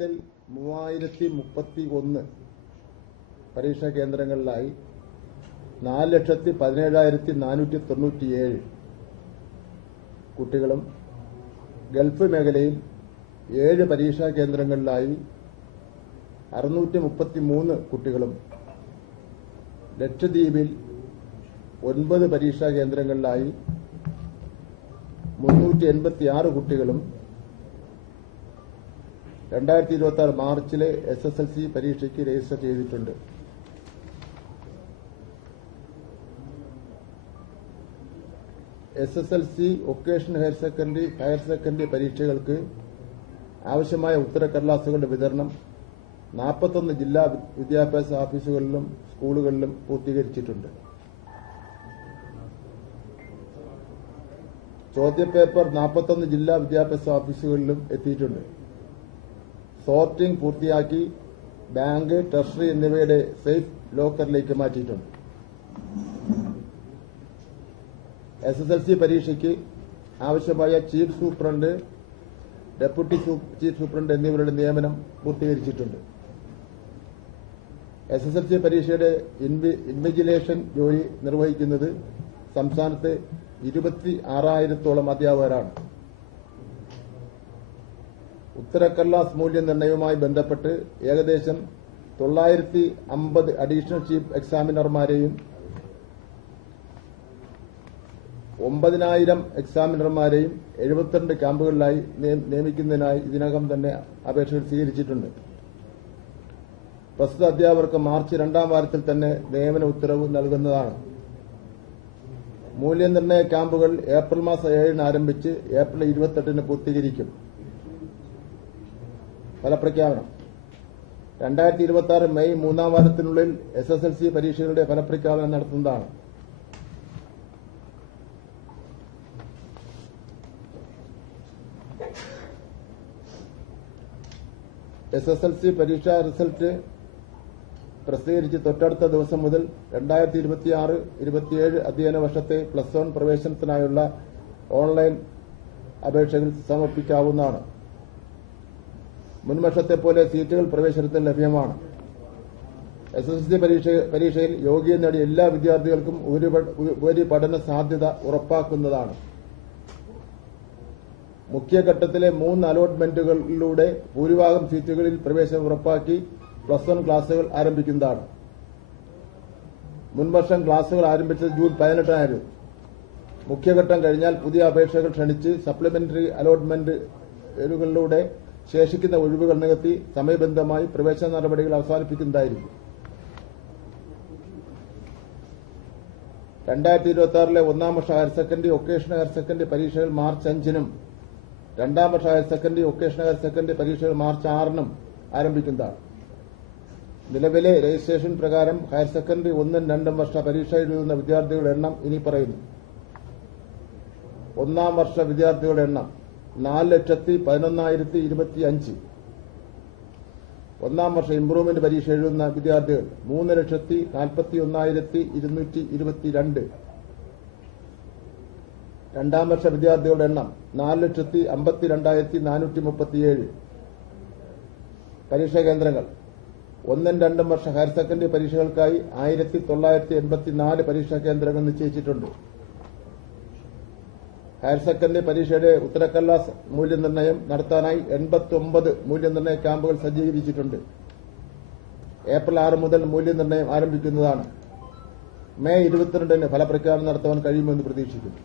3031 പരീക്ഷാ കേന്ദ്രങ്ങളിലായി 4,17,497 കുട്ടികളും ഗൾഫ് മേഖലയിൽ 7 പരീക്ഷാ കേന്ദ്രങ്ങളിലായി 633 കുട്ടികളും ലക്ഷദ്വീപിൽ 9 പരീക്ഷാ കേന്ദ്രങ്ങളിലായി 386 കുട്ടികളും 2026 മാർച്ചിലെ SSLC പരീക്ഷയ്ക്ക് രജിസ്റ്റർ ചെയ്തിട്ടുണ്ട്. SSLC, വൊക്കേഷണൽ ഹയർ സെക്കൻഡറി പരീക്ഷകൾക്ക് ആവശ്യമായ ഉത്തരക്കടലാസുകളുടെ വിതരണം 41 ജില്ലാ വിദ്യാഭ്യാസ ഓഫീസുകളിലും സ്കൂളുകളിലും പൂർത്തീകരിച്ചിട്ടുണ്ട്. ചോദ്യപേപ്പർ 41 ജില്ലാ വിദ്യാഭ്യാസ ഓഫീസുകളിലും എത്തിയിട്ടുണ്ട്. സോർട്ടിംഗ് പൂർത്തിയാക്കി ബാങ്ക്, ട്രഷറി എന്നിവയുടെ സേഫ് ലോക്കറിലേക്ക് മാറ്റിയിട്ടുണ്ട്. SSLC പരീക്ഷയ്ക്ക് ആവശ്യമായ chief superintendent, deputy chief superintendent എന്നിവരുടെ നിയമനം പൂർത്തീകരിച്ചിട്ടുണ്ട്. SSLC പരീക്ഷയുടെ ഇൻവിജിലേഷൻ ജോലി നിർവഹിക്കുന്നത് സംസ്ഥാനത്ത് 26,000-ഓളം അധ്യാപകരാണ്. ഉത്തരക്കടലാസ് മൂല്യനിർണ്ണയവുമായി ബന്ധപ്പെട്ട് ഏകദേശം 950 അഡീഷണൽ ചീഫ് എക്സാമിനർമാരെയും 9,000 എക്സാമിനർമാരെയും 72 ക്യാമ്പുകളിലായി നിയമിക്കുന്നതിനായി ഇതിനകം തന്നെ അപേക്ഷകൾ സ്വീകരിച്ചിട്ടുണ്ട്. പ്രസ്തുത അധ്യാപകർക്ക് മാർച്ച് 2ാം വാരത്തിൽ തന്നെ നിയമന ഉത്തരവ് നൽകുന്നതാണ്. മൂല്യനിർണ്ണയ ക്യാമ്പുകൾ ഏപ്രിൽ മാസം 7-ന് ആരംഭിച്ച് ഏപ്രിൽ 28-ന് പൂർത്തീകരിക്കും. ഫലപ്രഖ്യാപനം 2026 മെയ് 3ാം വാരത്തിനുള്ളിൽ SSLC പരീക്ഷകളുടെ ഫലപ്രഖ്യാപനം നടത്തുന്നതാണ്. SSLC പരീക്ഷാ റിസൾട്ട് പ്രസിദ്ധീകരിച്ച് തൊട്ടടുത്ത ദിവസം മുതൽ 2026-27 അധ്യയന വർഷത്തെ +1 പ്രവേശനത്തിനായുള്ള ഓൺലൈൻ അപേക്ഷകൾ സമർപ്പിക്കാവുന്നതാണ്. മുൻവർഷത്തെപ്പോലെ സീറ്റുകൾ പ്രവേശനത്തിന് ലഭ്യമാണ്. SSLC പരീക്ഷയിൽ യോഗ്യത നേടിയ എല്ലാ വിദ്യാർത്ഥികൾക്കും ഉപരിപഠന സാധ്യത ഉറപ്പാക്കുന്നതാണ്. മുഖ്യഘട്ടത്തിലെ 3 അലോട്ട്മെന്റുകളിലൂടെ ഭൂരിഭാഗം സീറ്റുകളിൽ പ്രവേശനം ഉറപ്പാക്കി +1 ക്ലാസുകൾ ആരംഭിക്കുന്നതാണ്. മുൻവർഷം ക്ലാസുകൾ ആരംഭിച്ചത് ജൂൺ 18-നായിരുന്നു. മുഖ്യഘട്ടം കഴിഞ്ഞാൽ പുതിയ അപേക്ഷകൾ ക്ഷണിച്ച് സപ്ലിമെന്ററി അലോട്ട്മെന്റുകളിലൂടെ ശേഷിക്കുന്ന ഒഴിവുകൾ നികത്തി സമയബന്ധമായി പ്രവേശന നടപടികൾ അവസാനിപ്പിക്കുന്നതായിരിക്കും. 2026 1ാം വർഷ higher secondary, vocational higher secondary പരീക്ഷകൾ മാർച്ച് 5-നും 2ാം വർഷ higher secondary, vocational higher secondary പരീക്ഷകൾ മാർച്ച് 6-നും ആരംഭിക്കുന്നതാണ്. നിലവിലെ രജിസ്ട്രേഷൻ പ്രകാരം ഹയർ സെക്കൻഡറി 1-ും 2-ഉം വർഷ പരീക്ഷ എഴുതുന്ന വിദ്യാർത്ഥികളുടെ എണ്ണം ഇനി പറയുന്നു. 1ാം വർഷ വിദ്യാർത്ഥികളുടെ എണ്ണം 4,11,025. 1ാം വർഷ ഇംപ്രൂവ്മെന്റ് പരീക്ഷ എഴുതുന്ന വിദ്യാർത്ഥികൾ 3,41,222. 2ാം വർഷ വിദ്യാർത്ഥികളുടെ എണ്ണം 4,52,437. പരീക്ഷാ കേന്ദ്രങ്ങൾ 1-ഉം 2-ഉം വർഷ ഹയർ സെക്കൻഡറി പരീക്ഷകൾക്കായി 1,984 പരീക്ഷാ കേന്ദ്രങ്ങൾ നിശ്ചയിച്ചിട്ടുണ്ട്. ഹയർ സെക്കൻഡറി പരീക്ഷയുടെ ഉത്തരക്കടലാസ് മൂല്യനിർണ്ണയം നടത്താനായി 89 മൂല്യനിർണ്ണയ ക്യാമ്പുകൾ സജ്ജീകരിച്ചിട്ടുണ്ട്. ഏപ്രിൽ 6 മുതൽ മൂല്യനിർണ്ണയം ആരംഭിക്കുന്നതാണ്. മെയ് 22-ന് ഫലപ്രഖ്യാപനം നടത്താൻ കഴിയുമെന്ന് പ്രതീക്ഷിക്കുന്നു.